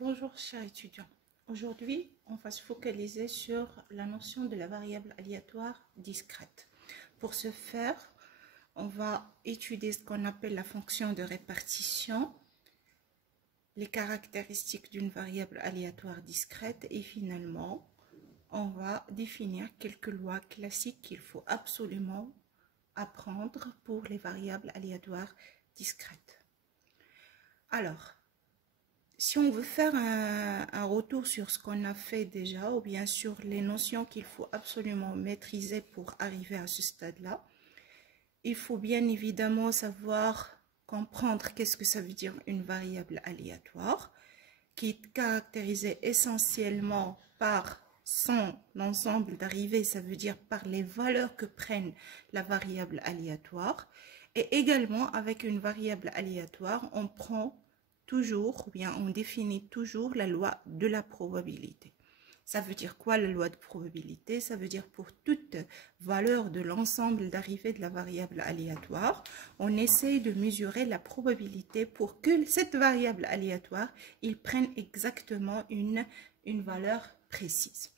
Bonjour chers étudiants, aujourd'hui on va se focaliser sur la notion de la variable aléatoire discrète. Pour ce faire, on va étudier ce qu'on appelle la fonction de répartition, les caractéristiques d'une variable aléatoire discrète et finalement on va définir quelques lois classiques qu'il faut absolument apprendre pour les variables aléatoires discrètes. Alors, si on veut faire un retour sur ce qu'on a fait déjà, ou bien sur les notions qu'il faut absolument maîtriser pour arriver à ce stade-là, il faut bien évidemment savoir comprendre qu'est-ce que ça veut dire une variable aléatoire, qui est caractérisée essentiellement par son ensemble d'arrivées, ça veut dire par les valeurs que prennent la variable aléatoire, et également avec une variable aléatoire, on prend toujours, ou bien on définit toujours la loi de la probabilité. Ça veut dire quoi la loi de probabilité? Ça veut dire pour toute valeur de l'ensemble d'arrivée de la variable aléatoire, on essaye de mesurer la probabilité pour que cette variable aléatoire, il prenne exactement une valeur précise.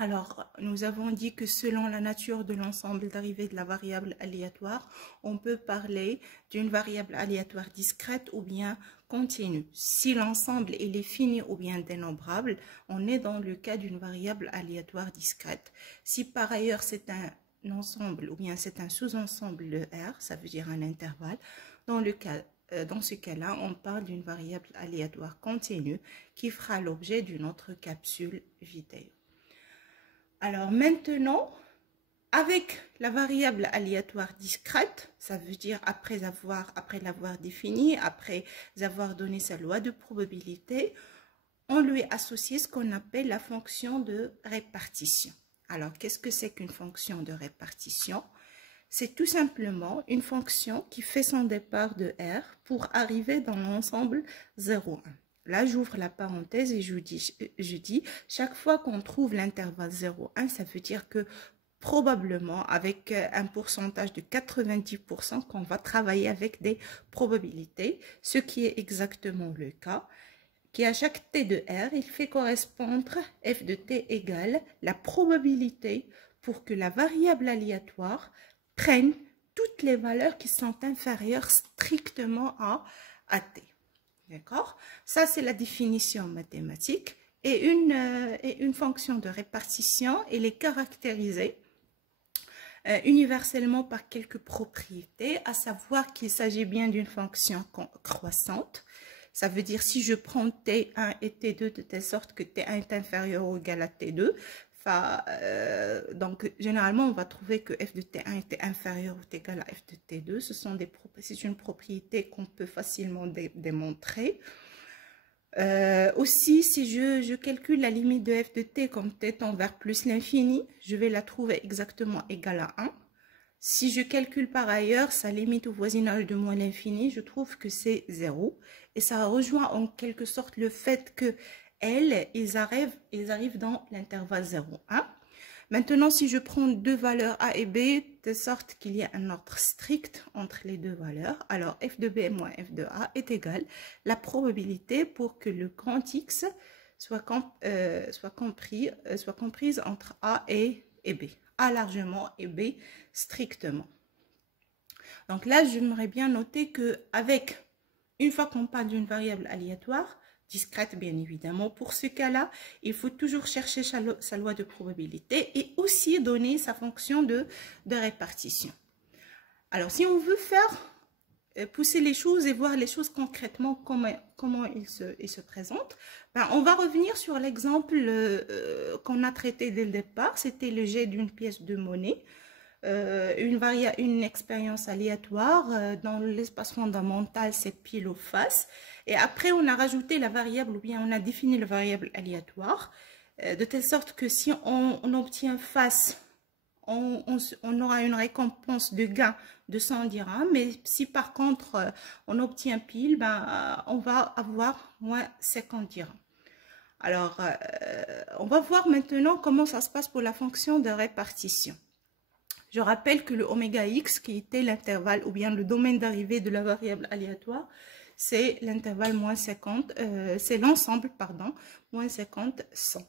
Alors, nous avons dit que selon la nature de l'ensemble d'arrivée de la variable aléatoire, on peut parler d'une variable aléatoire discrète ou bien continue. Si l'ensemble est fini ou bien dénombrable, on est dans le cas d'une variable aléatoire discrète. Si par ailleurs c'est un ensemble ou bien c'est un sous-ensemble de R, ça veut dire un intervalle, dans ce cas-là, on parle d'une variable aléatoire continue qui fera l'objet d'une autre capsule vidéo. Alors maintenant, avec la variable aléatoire discrète, ça veut dire après l'avoir définie, après avoir donné sa loi de probabilité, on lui associe ce qu'on appelle la fonction de répartition. Alors, qu'est-ce que c'est qu'une fonction de répartition? C'est tout simplement une fonction qui fait son départ de R pour arriver dans l'ensemble 0,1. Là, j'ouvre la parenthèse et je dis chaque fois qu'on trouve l'intervalle 0,1, ça veut dire que probablement avec un pourcentage de 90% qu'on va travailler avec des probabilités, ce qui est exactement le cas, qui à chaque t de R, il fait correspondre f de t égale la probabilité pour que la variable aléatoire prenne toutes les valeurs qui sont inférieures strictement à t. D'accord? Ça, c'est la définition mathématique. Et une fonction de répartition, elle est caractérisée universellement par quelques propriétés, à savoir qu'il s'agit bien d'une fonction croissante. Ça veut dire si je prends T1 et T2 de telle sorte que T1 est inférieur ou égal à T2, donc généralement on va trouver que f de T1 est inférieur ou égal à f de T2. C'est une propriété qu'on peut facilement démontrer. Aussi, si je calcule la limite de f de t comme t tend vers plus l'infini, je vais la trouver exactement égale à 1. Si je calcule par ailleurs sa limite au voisinage de moins l'infini, je trouve que c'est 0. Et ça rejoint en quelque sorte le fait que ils arrivent dans l'intervalle 0,1. Maintenant, si je prends deux valeurs A et B, de sorte qu'il y a un ordre strict entre les deux valeurs, alors f de B moins f de A est égal la probabilité pour que le grand X soit comprise entre A et B. A largement et B strictement. Donc là, j'aimerais bien noter que une fois qu'on parle d'une variable aléatoire, discrète bien évidemment, pour ce cas-là, il faut toujours chercher sa loi de probabilité et aussi donner sa fonction de répartition. Alors, si on veut pousser les choses et voir les choses concrètement, comment ils se présentent, on va revenir sur l'exemple qu'on a traité dès le départ, c'était le jet d'une pièce de monnaie. Une expérience aléatoire dans l'espace fondamental, c'est pile ou face. Et après, on a rajouté la variable, ou bien on a défini la variable aléatoire, de telle sorte que si on obtient face, on aura une récompense de gain de 100 dirhams. Mais si par contre, on obtient pile, on va avoir moins 50 dirhams. Alors, on va voir maintenant comment ça se passe pour la fonction de répartition. Je rappelle que le oméga x, qui était l'intervalle ou bien le domaine d'arrivée de la variable aléatoire, c'est l'intervalle moins 50, c'est l'ensemble, pardon, moins 50, 100.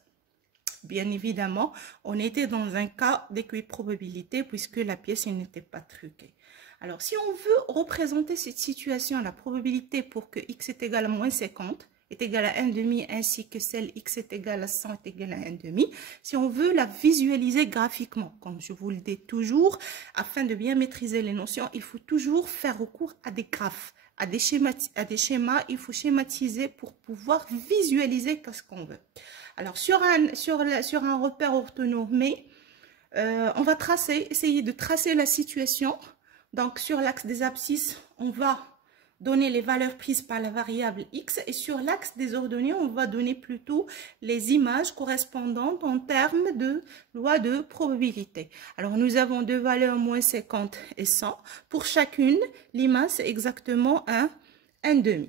Bien évidemment, on était dans un cas d'équiprobabilité puisque la pièce n'était pas truquée. Alors, si on veut représenter cette situation, la probabilité pour que x est égal à moins 50 est égal à 1,5 ainsi que celle x est égal à 100 est égal à 1,5. Si on veut la visualiser graphiquement, comme je vous le dis toujours, afin de bien maîtriser les notions, il faut toujours faire recours à des graphes, à des schémas. Il faut schématiser pour pouvoir visualiser ce qu'on veut. Alors, sur un repère orthonormé, on va essayer de tracer la situation. Donc, sur l'axe des abscisses, on va donner les valeurs prises par la variable x. Et sur l'axe des ordonnées, on va donner plutôt les images correspondantes en termes de loi de probabilité. Alors, nous avons deux valeurs, moins 50 et 100. Pour chacune, l'image, c'est exactement 1,5.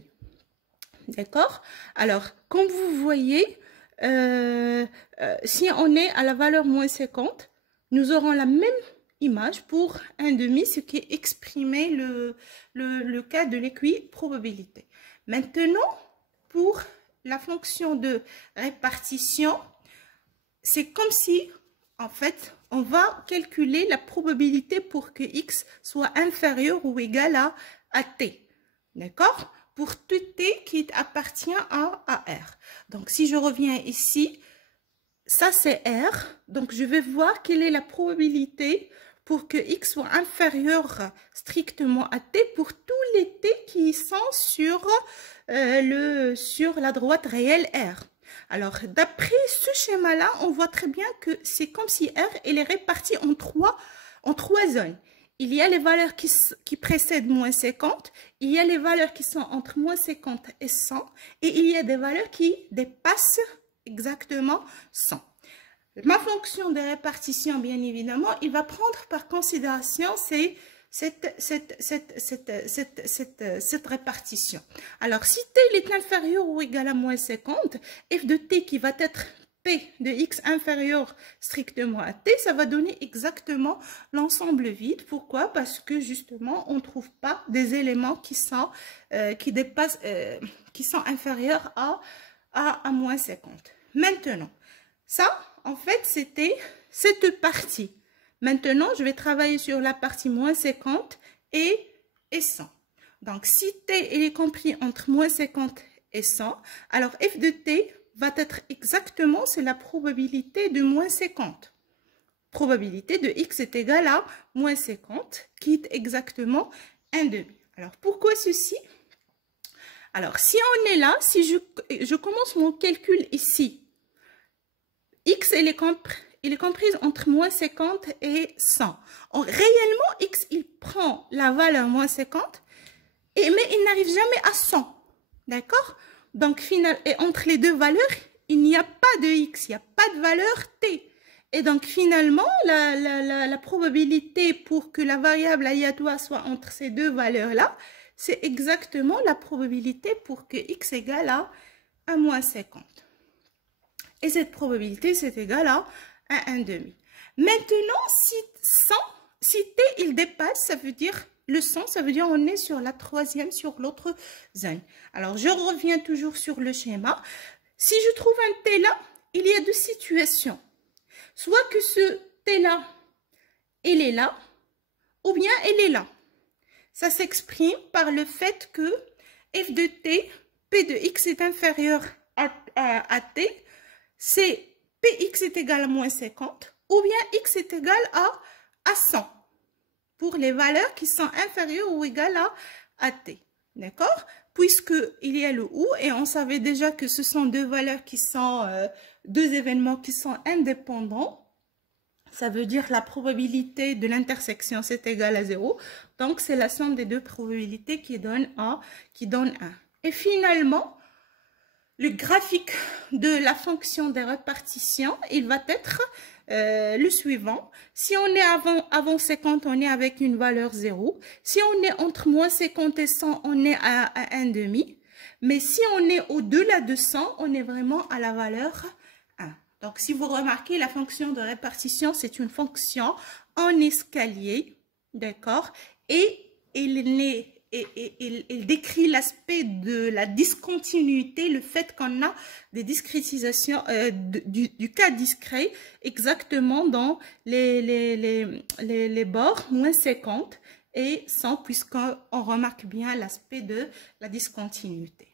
D'accord? Alors, comme vous voyez, si on est à la valeur moins 50, nous aurons la même image pour 1,5, ce qui est exprimé le cas de l'équiprobabilité. Maintenant, pour la fonction de répartition, c'est comme si, en fait, on va calculer la probabilité pour que x soit inférieur ou égal à t. D'accord? Pour tout t qui appartient à R. Donc, si je reviens ici, ça c'est R. Donc, je vais voir quelle est la probabilité pour que x soit inférieur strictement à t pour tous les t qui sont sur la droite réelle R. Alors, d'après ce schéma-là, on voit très bien que c'est comme si R elle est répartie en trois zones. Il y a les valeurs qui précèdent moins 50, il y a les valeurs qui sont entre moins 50 et 100, et il y a des valeurs qui dépassent exactement 100. Ma fonction de répartition, bien évidemment, il va prendre par considération cette répartition. Alors, si t est inférieur ou égal à moins 50, f de t qui va être p de x inférieur strictement à t, ça va donner exactement l'ensemble vide. Pourquoi? Parce que justement, on ne trouve pas des éléments qui sont inférieurs à moins 50. Maintenant, ça, en fait, c'était cette partie. Maintenant, je vais travailler sur la partie moins 50 et 100. Donc, si t est compris entre moins 50 et 100, alors f de t va être exactement, c'est la probabilité de moins 50. Probabilité de x est égale à moins 50, qui est exactement 1,5. Alors, pourquoi ceci? Alors, si on est là, si je commence mon calcul ici, x, il est comprise entre moins 50 et 100. Réellement, x, il prend la valeur moins 50, mais il n'arrive jamais à 100. D'accord? Donc, et entre les deux valeurs, il n'y a pas de x, il n'y a pas de valeur t. Et donc, finalement, la probabilité pour que la variable aléatoire soit entre ces deux valeurs-là, c'est exactement la probabilité pour que x égale à moins 50. Et cette probabilité, c'est égal à 1,5. Maintenant, si t, il dépasse, ça veut dire le 100, ça veut dire on est sur la troisième, sur l'autre zone. Alors, je reviens toujours sur le schéma. Si je trouve un t là, il y a deux situations. Soit que ce t-là, il est là, ou bien il est là. Ça s'exprime par le fait que f de t, p de x est inférieur à t, c'est px est égal à moins 50, ou bien x est égal à 100, pour les valeurs qui sont inférieures ou égales à t. D'accord? Puisqu'il y a le ou, et on savait déjà que ce sont deux valeurs qui sont, deux événements qui sont indépendants. Ça veut dire la probabilité de l'intersection, c'est égal à 0. Donc, c'est la somme des deux probabilités qui donne 1. Et finalement, le graphique de la fonction de répartition, il va être le suivant. Si on est avant 50, on est avec une valeur 0. Si on est entre moins 50 et 100, on est à 1,5. Mais si on est au-delà de 100, on est vraiment à la valeur 1. Donc, si vous remarquez, la fonction de répartition, c'est une fonction en escalier, d'accord? Et il décrit l'aspect de la discontinuité, le fait qu'on a des discrétisations du cas discret exactement dans les bords moins 50 et 100, puisqu'on remarque bien l'aspect de la discontinuité.